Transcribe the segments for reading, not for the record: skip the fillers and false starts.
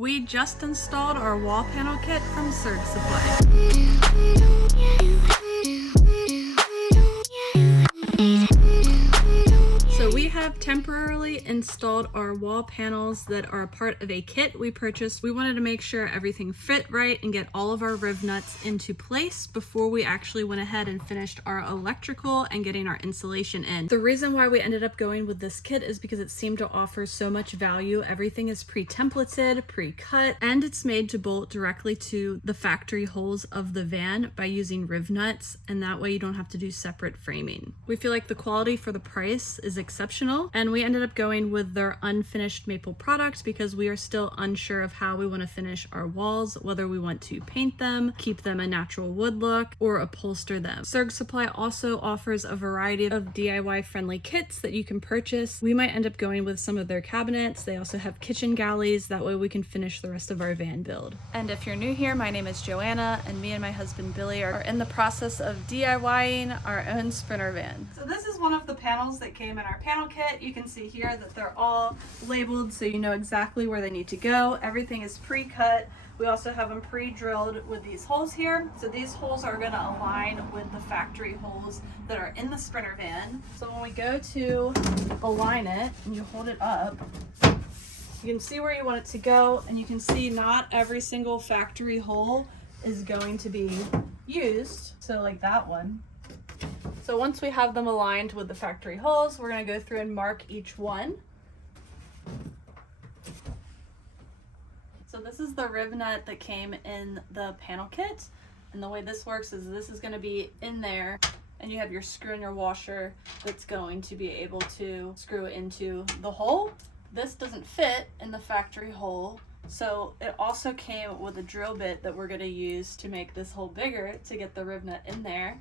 We just installed our wall panel kit from Serg Supply. So we have temporarily installed our wall panels that are a part of a kit we purchased. We wanted to make sure everything fit right and get all of our riv nuts into place before we actually went ahead and finished our electrical and getting our insulation in. The reason why we ended up going with this kit is because it seemed to offer so much value. Everything is pre-templated, pre-cut, and it's made to bolt directly to the factory holes of the van by using riv nuts, and that way you don't have to do separate framing. We feel like the quality for the price is exceptional, and we ended up going with their unfinished maple product because we are still unsure of how we want to finish our walls, whether we want to paint them, keep them a natural wood look, or upholster them. Serg Supply also offers a variety of DIY friendly kits that you can purchase. We might end up going with some of their cabinets. They also have kitchen galleys, that way we can finish the rest of our van build. And if you're new here, my name is Joanna, and me and my husband Billy are in the process of DIYing our own Sprinter van. So this is one of the panels that came in our panel kit. You can see here that they're all labeled so you know exactly where they need to go. Everything is pre-cut. We also have them pre-drilled with these holes here. So these holes are going to align with the factory holes that are in the Sprinter van. So when we go to align it and you hold it up, you can see where you want it to go, and you can see not every single factory hole is going to be used. So like that one. So once we have them aligned with the factory holes, we're going to go through and mark each one. So this is the riv nut that came in the panel kit, and the way this works is this is going to be in there, and you have your screw and your washer that's going to be able to screw it into the hole. This doesn't fit in the factory hole, so it also came with a drill bit that we're going to use to make this hole bigger to get the riv nut in there.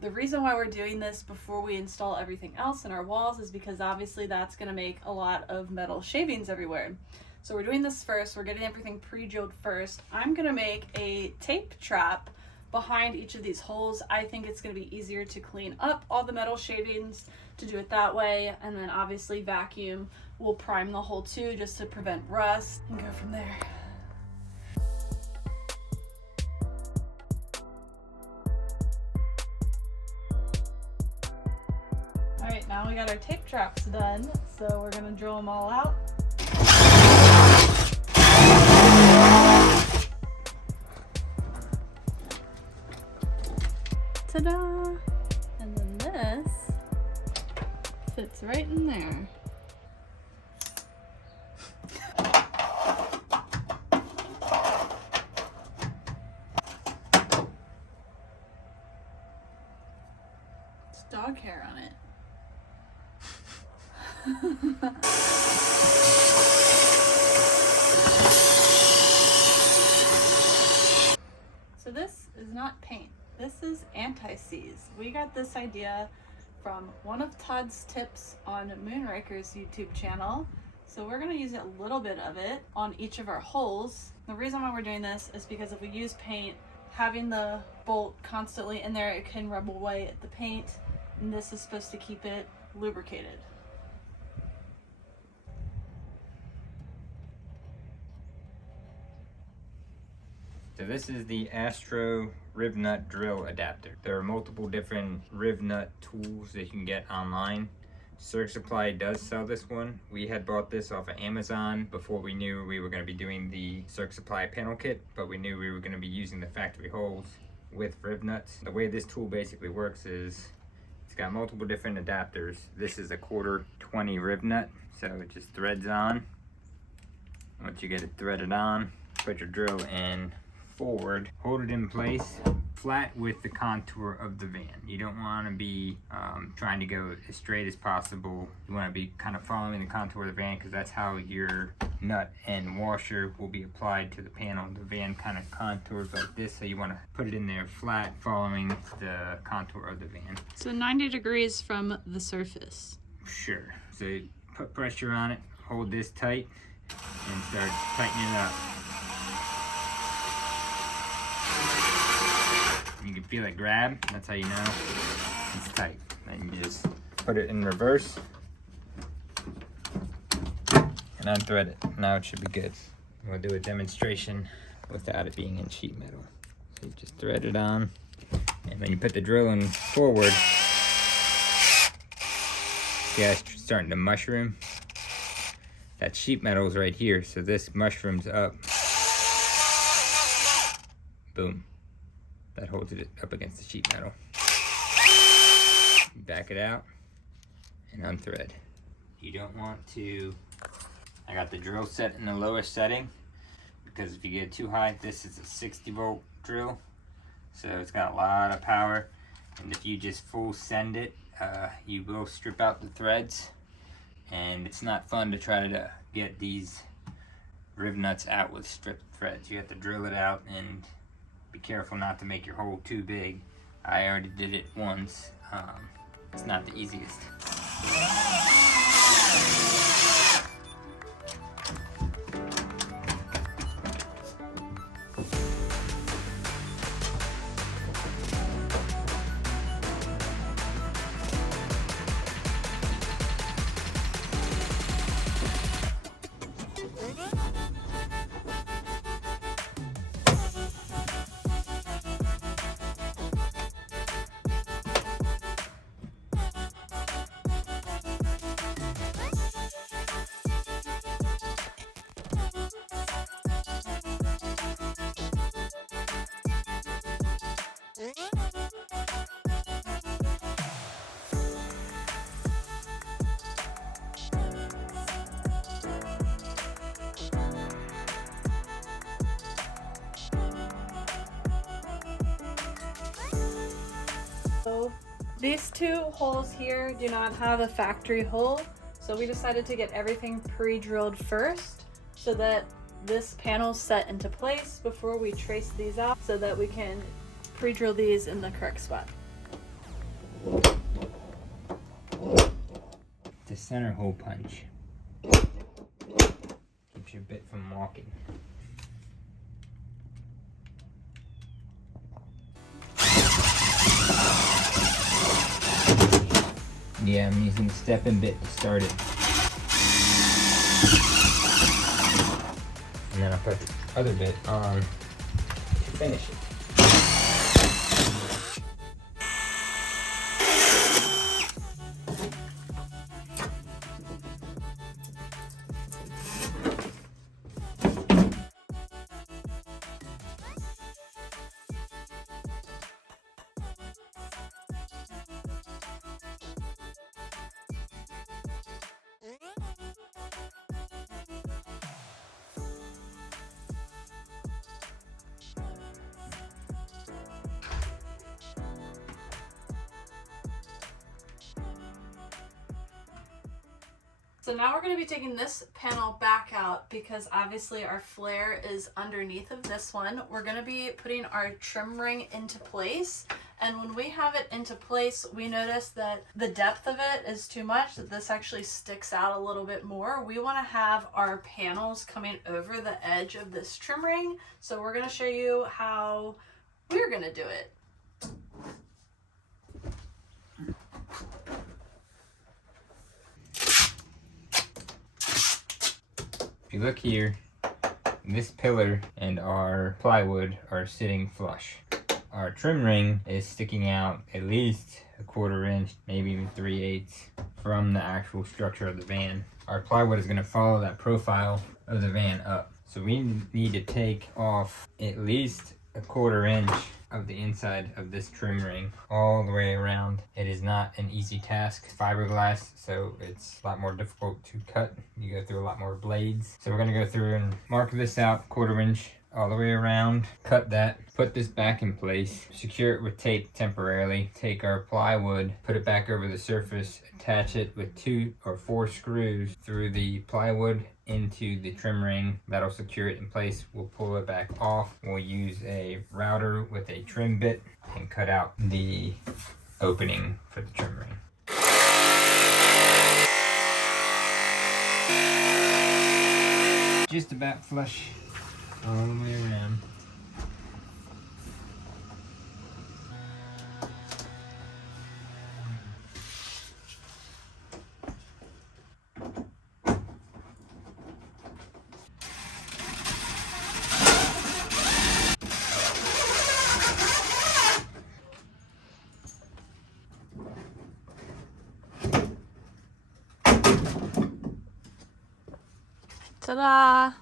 The reason why we're doing this before we install everything else in our walls is because obviously that's going to make a lot of metal shavings everywhere. So we're doing this first. We're getting everything pre-drilled first. I'm going to make a tape trap behind each of these holes. I think it's going to be easier to clean up all the metal shavings to do it that way, and then obviously vacuum. We'll prime the hole too just to prevent rust and go from there. All right, now we got our tape traps done, so we're going to drill them all out. Ta-da! And then this fits right in there. It's dog hair on it. So this is not paint. This is anti-seize. We got this idea from one of Todd's tips on Moonraker's YouTube channel. So we're gonna use a little bit of it on each of our holes. The reason why we're doing this is because if we use paint, having the bolt constantly in there, it can rub away at the paint, and this is supposed to keep it lubricated. So this is the Astro riv nut drill adapter. There are multiple different riv nut tools that you can get online. Serg Supply does sell this one. We had bought this off of Amazon before we knew we were going to be doing the Serg Supply panel kit, but we knew we were going to be using the factory holes with riv nuts. The way this tool basically works is it's got multiple different adapters. This is a 1/4 20 riv nut, so it just threads on. Once you get it threaded on, put your drill in forward, hold it in place flat with the contour of the van. You don't want to be trying to go as straight as possible. You want to be kind of following the contour of the van, because that's how your nut and washer will be applied to the panel. The van kind of contours like this, so you want to put it in there flat, following the contour of the van. So 90 degrees from the surface. Sure. So you put pressure on it, hold this tight, and start tightening it up. You can feel it grab, that's how you know it's tight. Then you just put it in reverse and unthread it. Now it should be good. We'll do a demonstration without it being in sheet metal. So you just thread it on, and when you put the drill in forward, see how it's starting to mushroom? That sheet metal is right here, so this mushrooms up. Boom. That holds it up against the sheet metal. Back it out and unthread. You don't want to, I got the drill set in the lowest setting because if you get too high, this is a 60-volt drill, so it's got a lot of power, and if you just full send it, you will strip out the threads, and it's not fun to try to get these riv nuts out with stripped threads. You have to drill it out and be careful not to make your hole too big. I already did it once. It's not the easiest. So these two holes here do not have a factory hole, so we decided to get everything pre-drilled first so that this panel's set into place before we trace these out so that we can pre-drill these in the correct spot. The center hole punch keeps your bit from walking. Yeah, I'm using the stepping bit to start it. And then I'll put the other bit on to finish it. So now we're going to be taking this panel back out because obviously our flare is underneath of this one. We're going to be putting our trim ring into place, and when we have it into place, we notice that the depth of it is too much, that this actually sticks out a little bit more. We want to have our panels coming over the edge of this trim ring, so we're going to show you how we're going to do it. If you look here, this pillar and our plywood are sitting flush. Our trim ring is sticking out at least a 1/4 inch, maybe even 3/8 from the actual structure of the van. Our plywood is going to follow that profile of the van up. So we need to take off at least a 1/4 inch of the inside of this trim ring all the way around. It is not an easy task. Fiberglass, so it's a lot more difficult to cut. You go through a lot more blades. So we're gonna go through and mark this out 1/4 inch all the way around, cut that, put this back in place, secure it with tape temporarily, take our plywood, put it back over the surface, attach it with 2 or 4 screws through the plywood into the trim ring. That'll secure it in place. We'll pull it back off. We'll use a router with a trim bit and cut out the opening for the trim ring. Just about flush all the way around. Ta-da!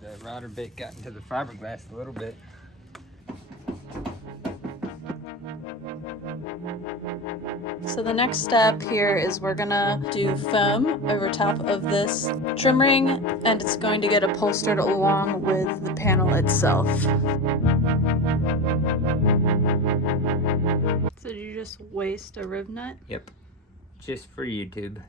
The router bit got into the fiberglass a little bit. So the next step here is we're gonna do foam over top of this trim ring, and it's going to get upholstered along with the panel itself. So did you just waste a riv nut? Yep. Just for YouTube.